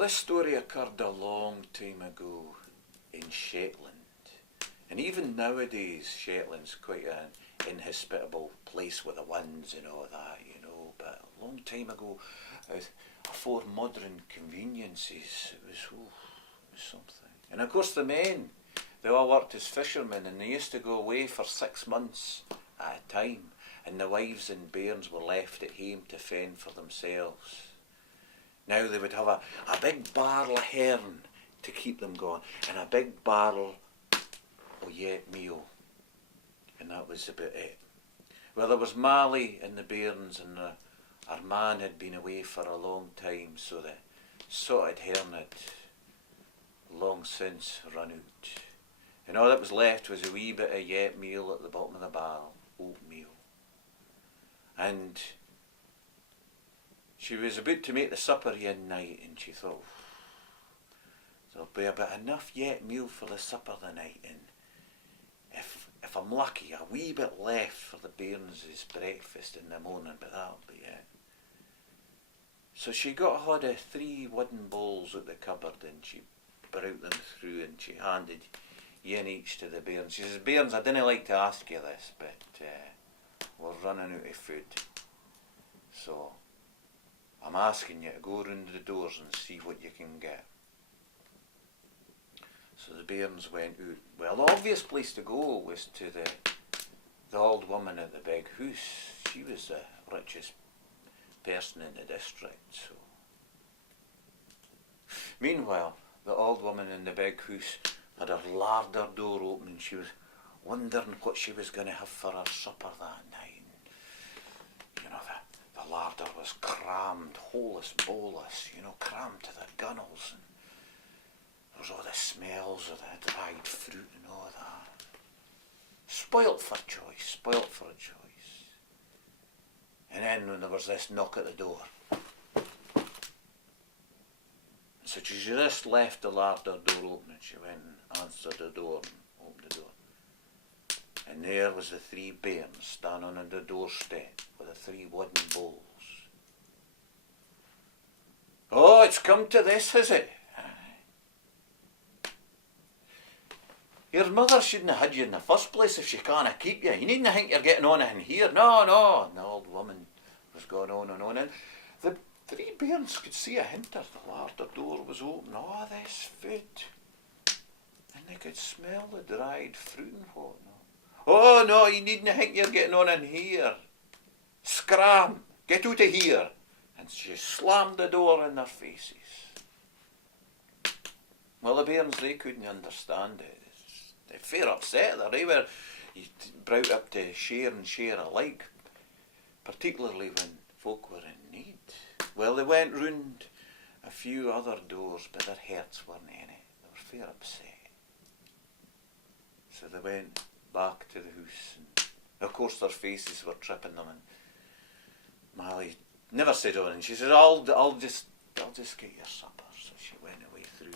Well, this story occurred a long time ago in Shetland. And even nowadays, Shetland's quite an inhospitable place with the winds and all that, you know. But a long time ago, before modern conveniences, it was something. And of course the men, they all worked as fishermen, and they used to go away for 6 months at a time, and the wives and bairns were left at home to fend for themselves. Now they would have a big barrel of hern to keep them going, and a big barrel of yet meal, and that was about it. Well, there was Mallie and the bairns, and our man had been away for a long time, so the salted hern had long since run out. And all that was left was a wee bit of yet meal at the bottom of the barrel, oatmeal. And she was about to make the supper one night, and she thought, there'll be about enough yet meal for the supper the night, and if I'm lucky, a wee bit left for the bairns' breakfast in the morning, but that'll be it. So she got hold of 3 wooden bowls out the cupboard, and she brought them through, and she handed one each to the bairns. She says, "Bairns, I didn't like to ask you this, but we're running out of food. So I'm asking you to go round the doors and see what you can get." So the bairns went out. Well, the obvious place to go was to the old woman at the big house. She was the richest person in the district. So, meanwhile, the old woman in the big house had her larder door open, and she was wondering what she was going to have for her supper that night. And, you know, the larder was crammed, holus bolus, you know, crammed to the gunnels. And there was all the smells of the dried fruit and all that. Spoilt for choice, spoilt for a choice. And then when there was this knock at the door, so she just left the larder door open, and she went and answered the door and opened the door. And there was the 3 bairns standing on the doorstep with the 3 wooden bowls. "Oh, it's come to this, has it? Your mother shouldn't have had you in the first place if she can't keep you. You needn't think you're getting on in here. No." And the old woman was going on and on. And the 3 bairns could see a hint of the larder door was open. Oh, this food. And they could smell the dried fruit and whatnot. "Oh, no, you needn't think you're getting on in here. Scram, get out of here." And she slammed the door in their faces. Well, the bairns, they couldn't understand it. They're fair upset there. They were brought up to share and share alike, particularly when folk were in need. Well, they went round a few other doors, but their hearts weren't in it. They were fair upset. So they went back to the house, and of course their faces were tripping them, and Mallie never said anything. She said, I'll just get your supper." So she went away through.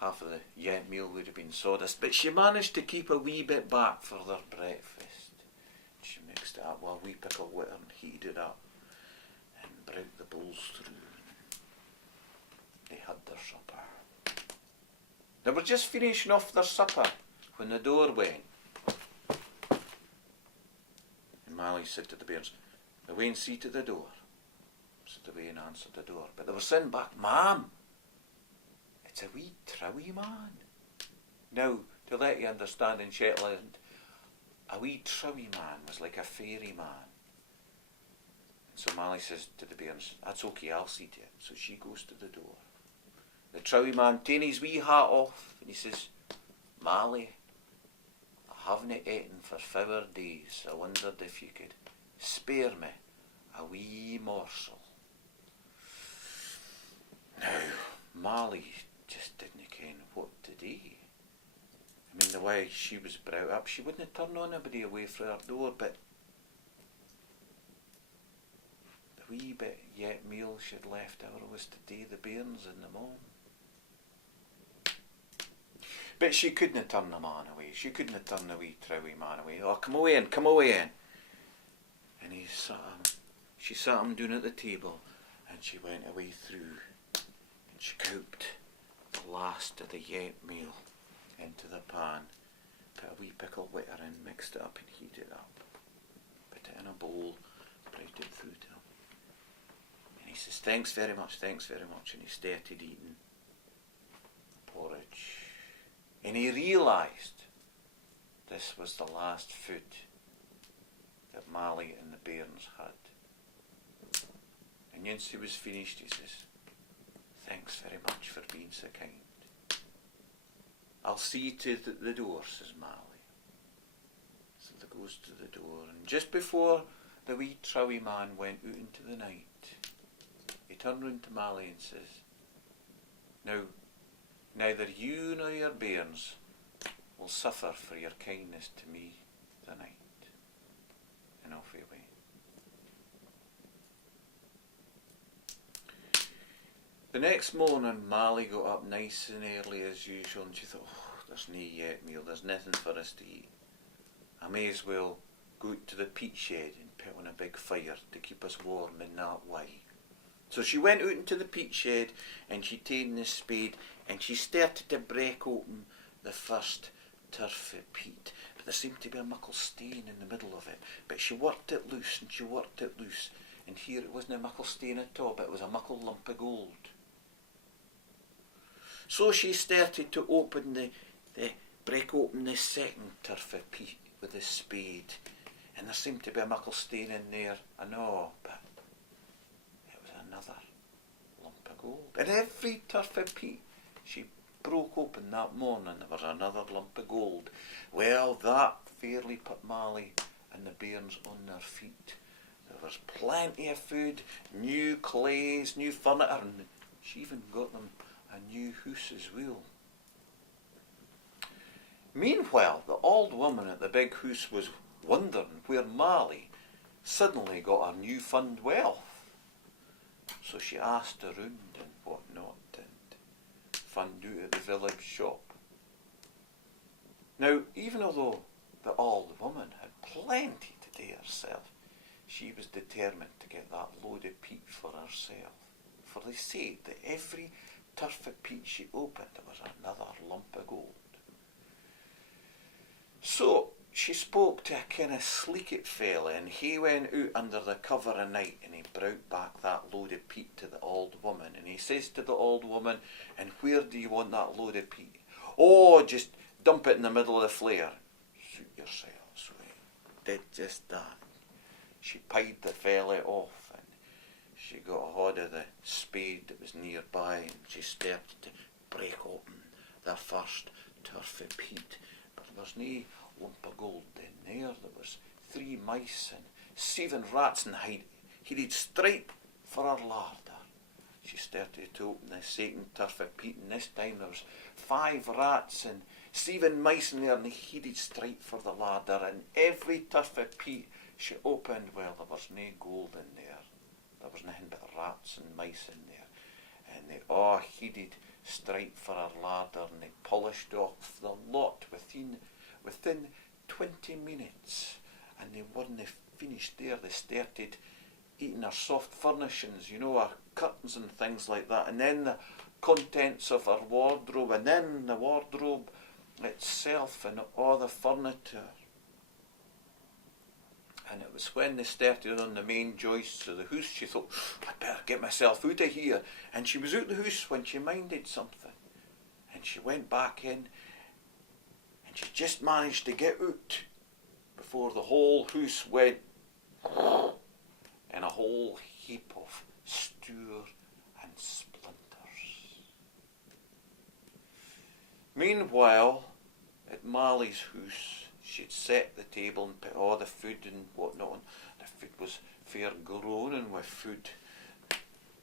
Half of the yet meal would have been sawdust, but she managed to keep a wee bit back for their breakfast. She mixed it up with a wee pickled water and heated it up and brought the bowls through. They had their supper. They were just finishing off their supper when the door went. And Mallie said to the bairns, "Away and see to the door." So they went and answered the door. But they were saying back, "Ma'am, it's a wee Trowie man." Now, to let you understand, in Shetland, a wee Trowie man was like a fairy man. And so Mallie says to the bairns, "That's okay, I'll see to it." So she goes to the door. The Trowie man taking his wee hat off, and he says, "Mallie, I haven't eaten for 4 days. I wondered if you could spare me a wee morsel." Now, Mallie just didn't ken what to do. I mean, the way she was brought up, she wouldn't have turned anybody away from her door, but the wee bit yet meal she'd left her was to do the bairns and the mom. But she couldn't have turned the man away. She couldn't have turned the wee Trowie man away. "Oh, come away in, come away in." And she sat him down at the table, she went away through, and she cooked the last of the yet meal into the pan, put a wee pickle water in, mixed it up and heated it up, put it in a bowl, brought it through to him. And he says, thanks very much, and he started eating porridge. And he realised this was the last food that Mallie and the bairns had. And once he was finished, he says, thanks very much for being so kind. I'll see you to the door, says Mallie. So they goes to the door, and just before the wee Trowie man went out into the night, he turned round to Mallie and says, now, neither you nor your bairns will suffer for your kindness to me tonight. And off he went. The next morning, Mallie got up nice and early as usual, and she thought, oh, there's no yet meal, there's nothing for us to eat. I may as well go out to the peat shed and put on a big fire to keep us warm in that way. So she went out into the peat shed, and she taken the spade, and she started to break open the first turf of peat. But there seemed to be a muckle stain in the middle of it. But she worked it loose, and she worked it loose, and here it wasn't a muckle stain at all, but it was a muckle lump of gold. So she started to break open the second turf of peat with a spade, and there seemed to be a muckle stain in there, and all, but it was another lump of gold. And every turf of peat she broke open that morning, there was another lump of gold. Well, that fairly put Mallie and the bairns on their feet. There was plenty of food, new clays, new furniture, and she even got them a new house as well. Meanwhile, the old woman at the big house was wondering where Mallie suddenly got her newfound wealth. So she asked around and whatnot, and found out at the village shop. Now, even although the old woman had plenty to do herself, she was determined to get that load of peat for herself. For they said that every turf of peat she opened, there was another lump of gold. So she spoke to a kind of sleekit fella, and he went out under the cover of night, and he brought back that load of peat to the old woman, and he says to the old woman, and where do you want that load of peat? Oh, just dump it in the middle of the flare. Suit yourself. So he did just that. She pied the fella off, and she got a hold of the spade that was nearby, and she started to break open the first turf of peat. But there was no lump of gold in there. There was 3 mice and 7 rats, and he'd straight for her larder. She started to open the second turf of peat, and this time there was 5 rats and 7 mice in there, and he'd straight for the ladder. And every turf of peat she opened, well, there was no gold in there. There was nothing but rats and mice in there. And they all headed straight for her ladder, and they polished off the lot within 20 minutes. And they weren't finished there. They started eating her soft furnishings, her curtains and things like that. And then the contents of her wardrobe, and then the wardrobe itself, and all the furniture. And it was when they started on the main joists of the house, she thought, I'd better get myself out of here. And she was out the house when she minded something. And she went back in, and she just managed to get out before the whole house went in a whole heap of stour and splinters. Meanwhile, at Mallie's house, she'd set the table and put all the food and whatnot. The food was fair groaning with food.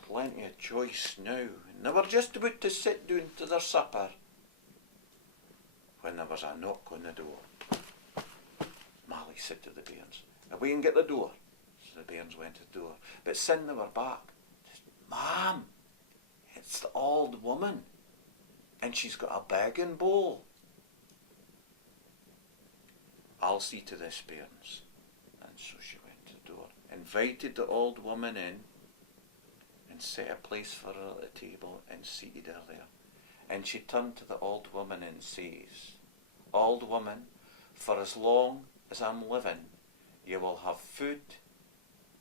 Plenty of choice now. And they were just about to sit down to their supper when there was a knock on the door. Mallie said to the bairns, away and get the door. So the bairns went to the door. But soon they were back. Said, Ma'am, it's the old woman, and she's got a begging bowl. I'll see to this, bairns. And so she went to the door, invited the old woman in, and set a place for her at the table and seated her there. And she turned to the old woman and says, Old woman, for as long as I'm living, you will have food,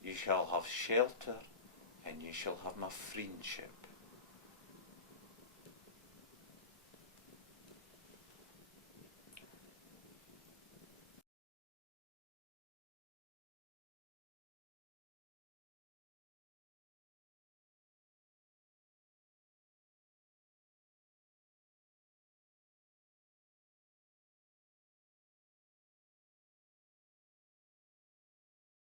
you shall have shelter, and you shall have my friendship.